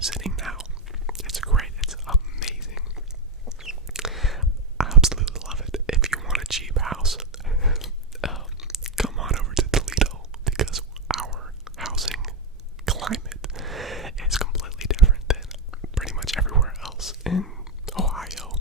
I'm sitting now. It's great. It's amazing. I absolutely love it. If you want a cheap house, come on over to Toledo, because our housing climate is completely different than pretty much everywhere else in Ohio.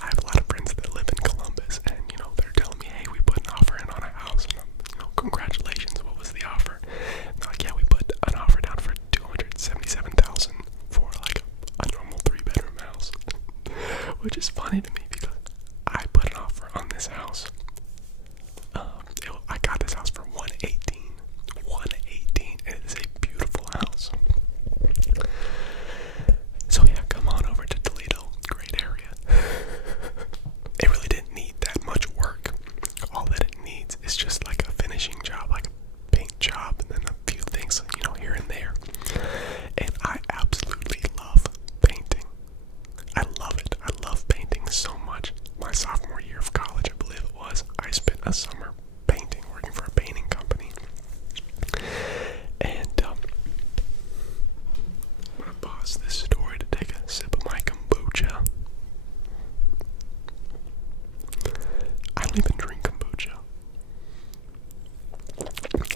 I have a lot of friends that live in Columbus, and they're telling me, hey, we put an offer in on a house, and congratulations, what was the offer? And they're like, yeah, we put an offer down for $277,000 for like a normal 3-bedroom house. Which is funny to me because I put an offer on this house. I got this house for $118. $118. It is a beautiful house. So yeah, come on over to Toledo. Great area. It really didn't need that much work. All that it needs is just like a finishing job, like a paint job, and then a few things, here and there. And I absolutely love painting. I love it. I love painting so much. My sophomore year of college, I believe it was, I spent a summer painting, working for a painting company. And I'm gonna pause this story to take a sip of my kombucha. I don't even drink kombucha.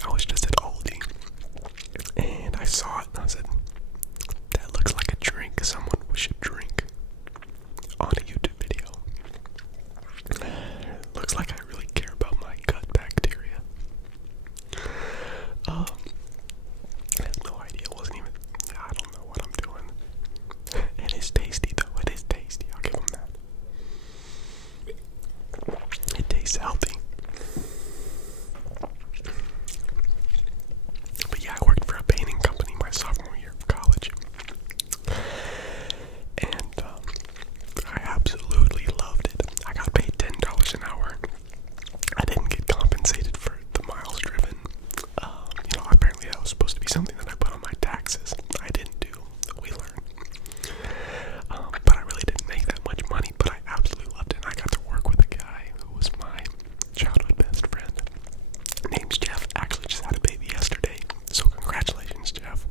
I was just at Aldi, and I saw it, and I said, that looks like a drink someone should drink on a YouTube video. Looks like I really care about my gut bacteria. I have no idea. It wasn't even, I don't know what I'm doing. It is tasty though. It is tasty. I'll give them that. It tastes healthy. But yeah, I worked for a painting company my sophomore year of college. And I absolutely loved it. I got paid $10 an hour. I didn't get compensated for the miles driven. Apparently that was supposed to be something that I put on my taxes. I didn't do. We learned. But I really didn't make that much money, but I absolutely loved it. And I got to work with a guy who was my childhood best friend. Name's Jeff. Actually just had a baby yesterday. So congratulations, Jeff.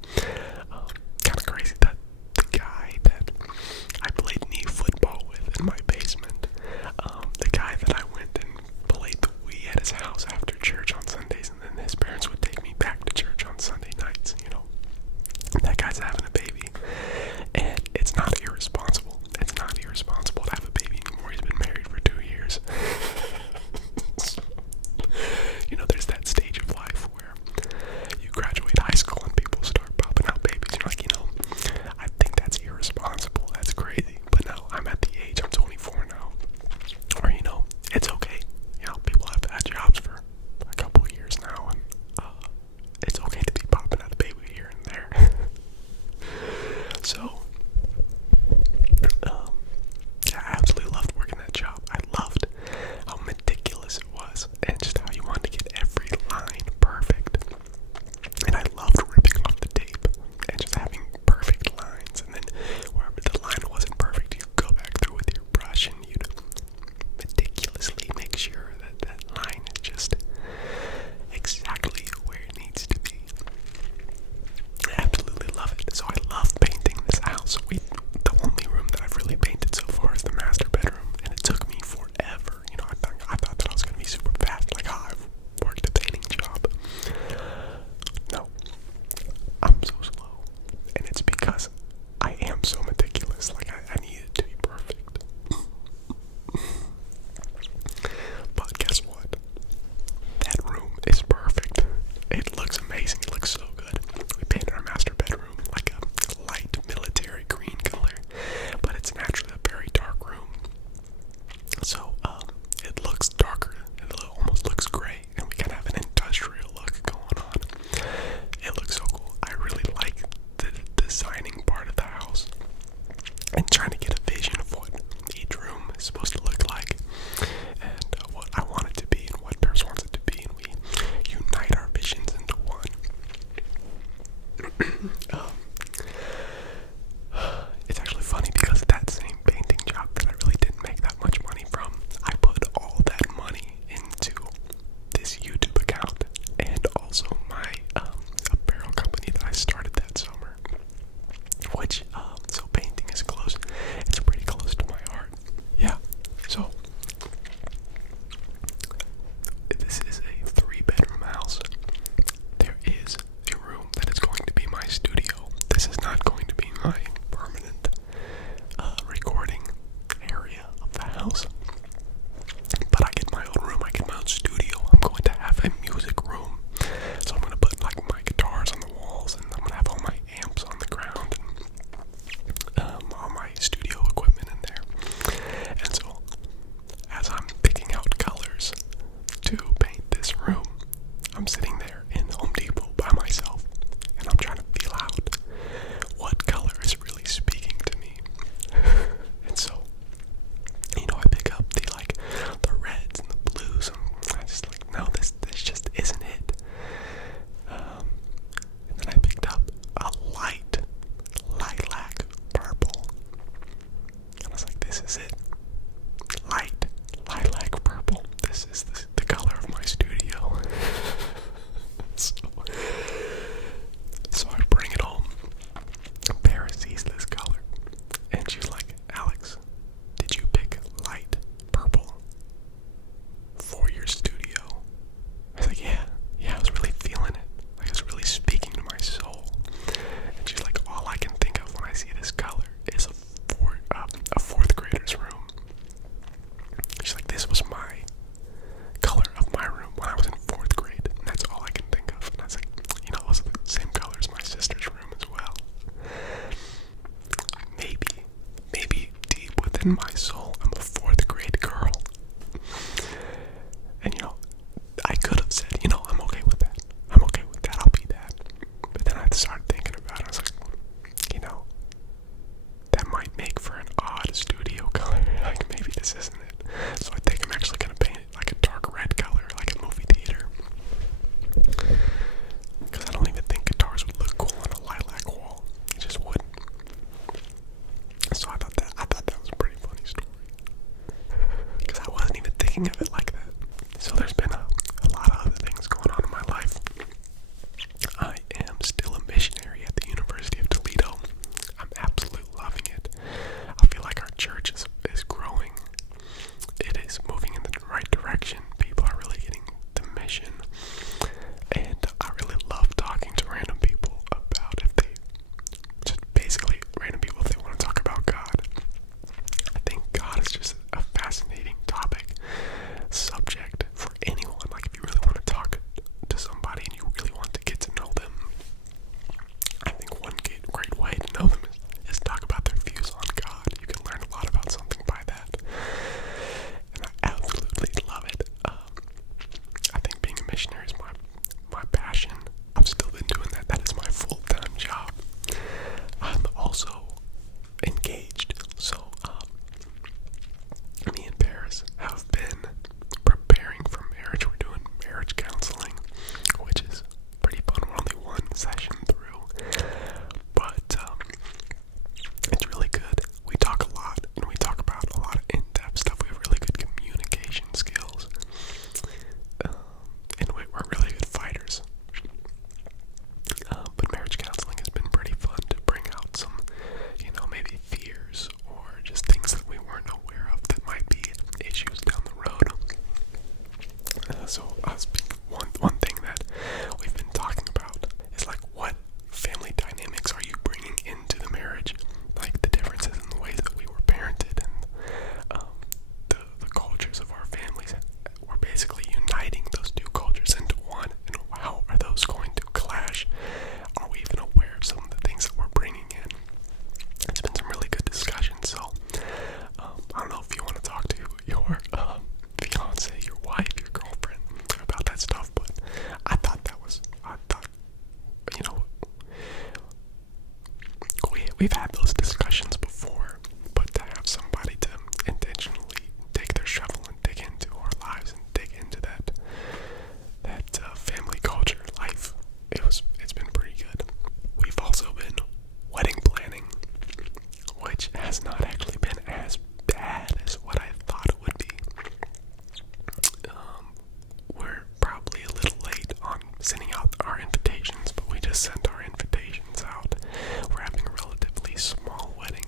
Kind of crazy that the guy that I played knee football with in my basement, the guy that I went and played the Wii at his house after church on Sundays, and then his parents would take me back to church on Sunday nights, that guy's having a baby. And it's not irresponsible. It's not irresponsible to have a baby anymore. He's been married for 2 years. So, there's that stage of life where you graduate high school and people start popping out babies. You're like, I think that's irresponsible. That's crazy. But no, I'm at the age, I'm 24 now. Or, it's okay. People have had jobs for a couple of years now, and it's okay to be popping out a baby here and there. So, yeah, I absolutely loved working that job. I loved how meticulous it was, and just how you wanted to get every line perfect. And I loved ripping off the tape and just having perfect lines, and then wherever the line wasn't perfect, you'd go back through with your brush and you'd meticulously make sure that that line is just exactly where it needs to be. I absolutely love it. So I love painting this house. The only room that I've really painted so far is the master bedroom, and it took me forever. I thought that I was going to be super fast, like how I've worked a painting job. No, I'm so slow, and it's because I am so meticulous. Like I need it to be perfect. But guess what? That room is perfect. It looks amazing. It looks so good. We painted our master bedroom like a light military green in my soul, I'm a 4th grade girl. And I could have said, I'm okay with that. I'm okay with that. I'll be that. But then I started thinking about it. I was like, that might make for an odd studio color. Like, maybe this isn't it. So I think I'm actually going to paint it like a dark red color, like a movie theater. Because I don't even think guitars would look cool on a lilac wall. It just wouldn't. So I thought that was a pretty funny story. Because I wasn't even thinking of it like that. So there's been a lot of other things going on in my life. I am still a missionary at the University of Toledo. I'm absolutely loving it. I feel like our church is growing. It is moving in the right direction. People are really getting the mission. And I really love talking to random people about random people if they want to talk about God. I think God is just a fascinating topic, subject for anyone. Like, if you really want to talk to somebody and you really want to get to know them, I think one great way to know them is talk about their views on God. You can learn a lot about something by that. And I absolutely love it. I think being a missionary is my passion. I've still been doing that. That is my full-time job. I'm also engaged. So, me and Paris have been preparing for marriage. We're doing marriage counseling, which is pretty fun. We're only one session through. But, it's really good. We talk a lot, and we talk about a lot of in-depth stuff. We have really good communication skills. And we're really good fighters. But marriage counseling has been pretty fun to bring out some, maybe fears or just things that we weren't aware of that might be issues down the road. So one thing that we've been talking about is like, what family dynamics are you bringing into the marriage? Like the differences in the ways that we were parented and the cultures of our families. We're basically uniting those two cultures into one. And how are those going to clash? Are we even aware of some of the things that we're bringing in? It's been some really good discussions. So I don't know if you want to talk to your fiance, your wife, your girlfriend about that stuff, but I thought we've had those discussions before, but to have somebody to intentionally take their shovel and dig into our lives and dig into that family culture life, it's been pretty good. We've also been wedding planning, which has not actually been as bad as what I thought it would be. We're probably a little late on sending out our invitations, but we just sent our invitations out. We're having a relatively small wedding.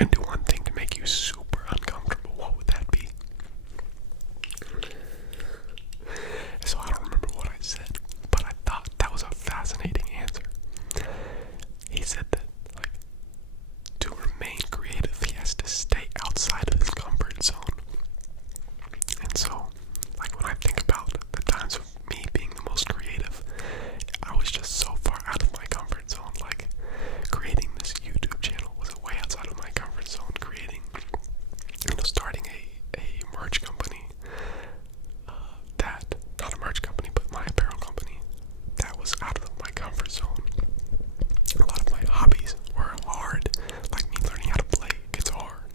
can do one thing to make you super uncomfortable, what would that be? So I don't remember what I said, but I thought that was a fascinating answer. He said that, like, to remain creative, he has to stay outside of his comfort zone. And so, like, when I think about the times of me being the most creative, I was just so far out of my comfort zone. Like, creating this YouTube channel was way outside of my comfort zone. Creating, starting a merch company, not a merch company, but my apparel company, that was out of my comfort zone. A lot of my hobbies were hard, like me learning how to play guitar.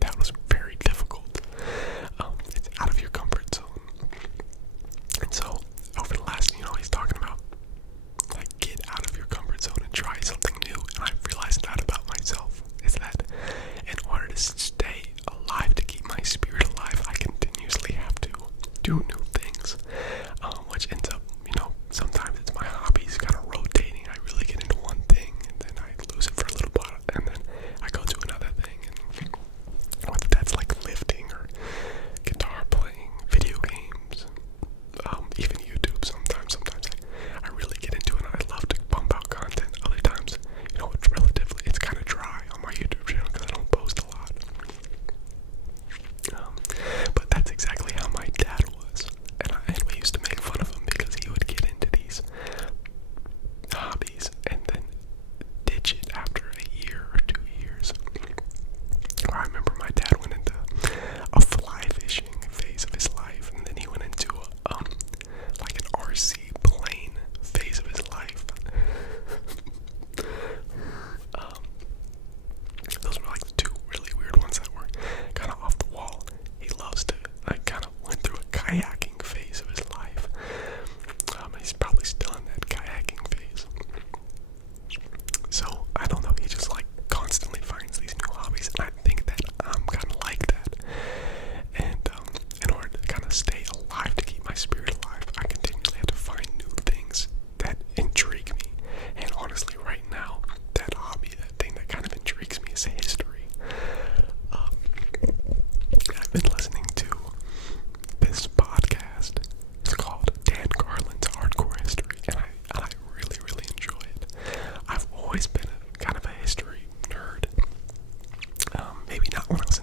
That was very difficult. It's out of your comfort zone. And so, over the last, he's talking about, like, get out of your comfort zone and try something new. And I've realized that about myself, is that in order to stay alive, to keep my spirit alive, I continuously have to do new things, which ends up, sometimes it's my hobbies kind of rotating. I really get into one thing, and then I lose it for a little while, and then I go to another thing, and whether that's like lifting or guitar playing, video games, even YouTube. Sometimes I really get into it, and I love to pump out content. Other times, it's kind of dry on my YouTube channel because I don't post a lot. But that's exactly how my dad was, and we used to make fun of him because he would get into these hobbies and then ditch it after a year or 2 years. I remember my dad went into a fly fishing phase of his life, and then he went into like an RC plane phase of his life. Those were like the two really weird ones that were kind of off the wall. He loves to, like, kind of went through a kayaking phase of his life. He's probably still in that kayaking phase. So, I don't know, he just, like, constantly finds these new hobbies, and I think that I'm kind of like that. And in order to kind of stay alive, to keep my spirit alive, I continually have to find new things that intrigue me. And honestly, right now, that hobby, that thing that kind of intrigues me is history. I've been listening to this podcast. It's called Dan Carlin's Hardcore History, and I really, really enjoy it. I've always been kind of a history nerd. Maybe not when I was